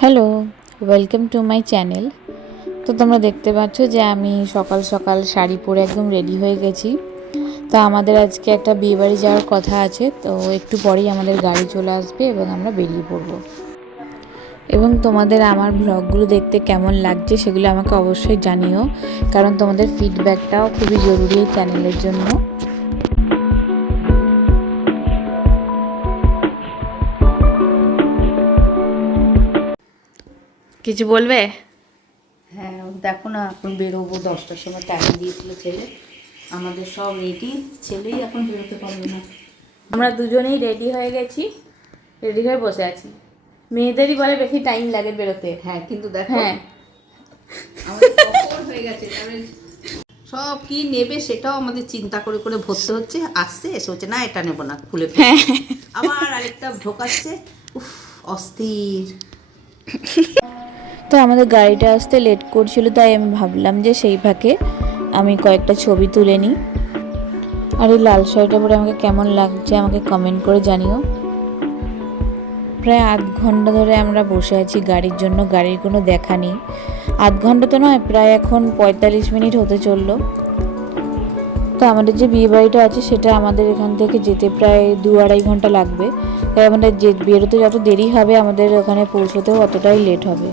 Hello, welcome to my channel. তো তোমরা দেখতে পাচ্ছ যে আমি সকাল সকাল শাড়ি পরে একদম রেডি হয়ে গেছি। তো আমাদের আজকে একটা বিয়েবাড়ি যাওয়ার কথা আছে, তো একটু পরেই আমাদের গাড়ি চলে আসবে এবং আমরা বেরিয়ে পড়ব। এবং তোমাদের আমার ব্লগগুলো দেখতে কেমন লাগছে সেগুলো আমাকে অবশ্যই জানিও, কারণ তোমাদের ফিডব্যাকটাও খুবই জরুরি এই চ্যানেলের জন্য। কিছু বলবে? হ্যাঁ, দেখো না, এখন বেরোবো 10টার সময় টাইম দিয়েছিল ছেলে। আমাদের সব রেডি, ছেলেই এখন বেরোতে পারবে না। আমরা দুজনেই রেডি হয়ে গেছি, রেডি হয়ে বসে আছি। মেয়েদেরই বলে বেশি টাইম লাগে বেরোতে। হ্যাঁ, কিন্তু দেখো হ্যাঁ, আমাদের কখন হয়ে গেছে, তাহলে সব কি নেবে সেটাও আমাদের চিন্তা করে করে ভরতে হচ্ছে। আসছে এসে হচ্ছে না, এটা নেবো না, খুলে ফেলে আবার আরেকটা ঢোকাচ্ছে। উফ, অস্থির। তো আমাদের গাড়িটা আসতে লেট করছিল, তাই আমি ভাবলাম যে সেই ফাঁকে আমি কয়েকটা ছবি তুলে নিই। আর এই লাল শাড়িটা পরে আমাকে কেমন লাগছে আমাকে কমেন্ট করে জানিও। প্রায় আধ ঘন্টা ধরে আমরা বসে আছি গাড়ির জন্য, গাড়ির কোনো দেখা নেই। আধ ঘন্টা তো নয়, প্রায় এখন 45 মিনিট হতে চললো। তো আমাদের যে বিয়ে বাড়িটা আছে সেটা আমাদের এখান থেকে যেতে প্রায় 2-2.5 ঘন্টা লাগবে। তাই আমাদের যে বেরোতে যত দেরি হবে আমাদের ওখানে পৌঁছতেও অতটাই লেট হবে।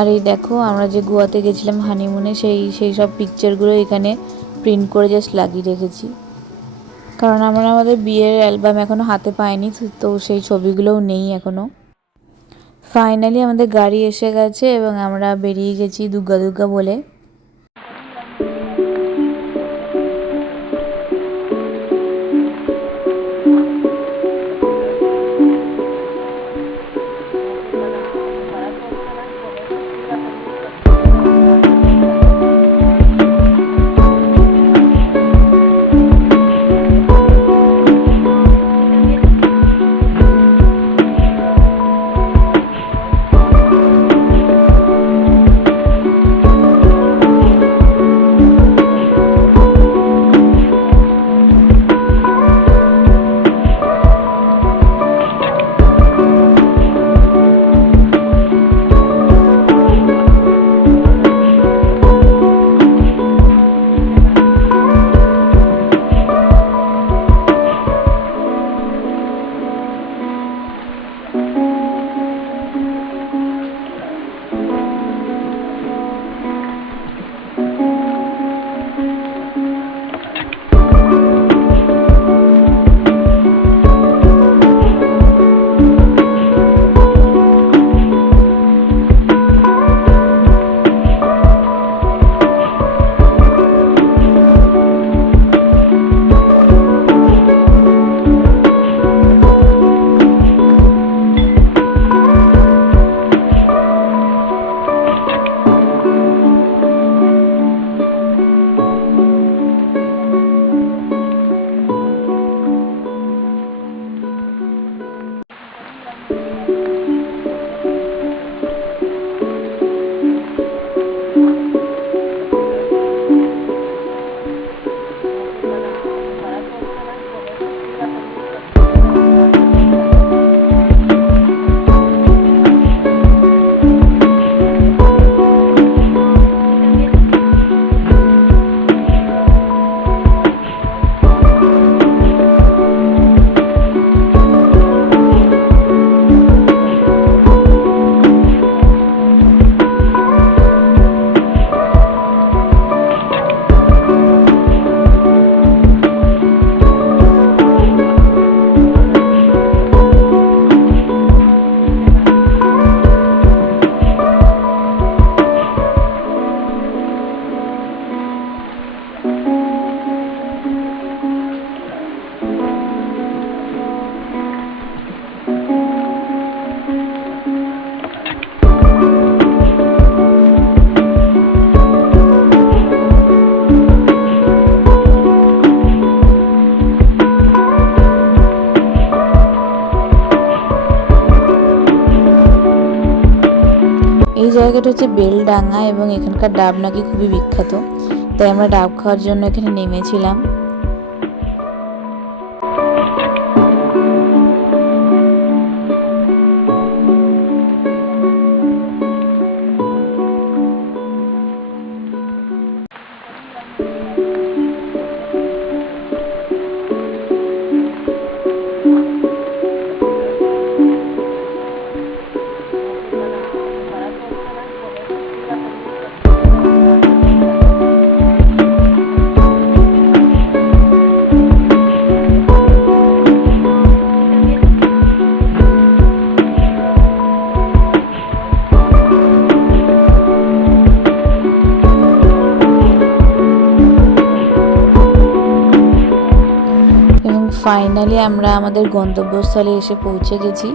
আর এই দেখো, আমরা যে গোয়াতে গেছিলাম হানিমুনে, সেই সব পিকচারগুলো এখানে প্রিন্ট করে জাস্ট লাগিয়ে রেখেছি, কারণ আমরা আমাদের বিয়ের অ্যালবাম এখনও হাতে পাইনি, তো সেই ছবিগুলোও নেই এখনও। ফাইনালি আমাদের গাড়ি এসে গেছে এবং আমরা বেরিয়ে গেছি দুর্গা দুর্গা বলে। এই জায়গাটা হচ্ছে বেলডাঙ্গা এবং এখানকার ডাব নাকি খুবই বিখ্যাত, তাই আমরা ডাব খাওয়ার জন্য এখানে নেমেছিলাম। ফাইনালি আমরা আমাদের গন্তব্যস্থলে এসে পৌঁছে গেছি।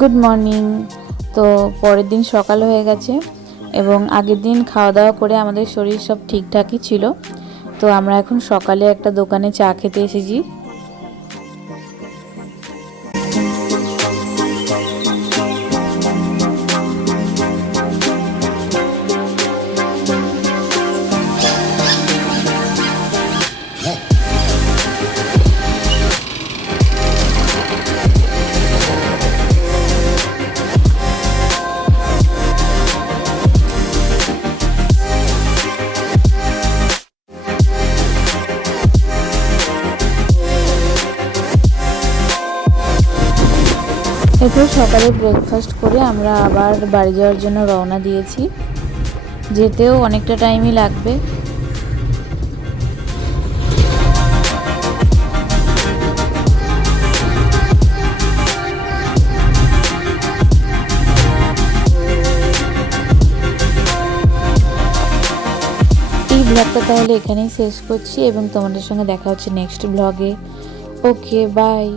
Good morning. তো পরের দিন সকাল হয়ে গেছে এবং আগের দিন খাওয়া দাওয়া করে আমাদের শরীর সব ঠিকঠাকই ছিল। তো আমরা এখন সকালে একটা দোকানে চা খেতে এসেছি। এরপর সকালে ব্রেকফাস্ট করে আমরা আবার বাড়ি যাওয়ার জন্য রওনা দিয়েছি। যেতেও অনেকটা টাইমই লাগবে। এই ব্লগটা তাহলে এখানেই শেষ করছি এবং তোমাদের সঙ্গে দেখা হচ্ছে নেক্সট ব্লগে। ওকে, বাই।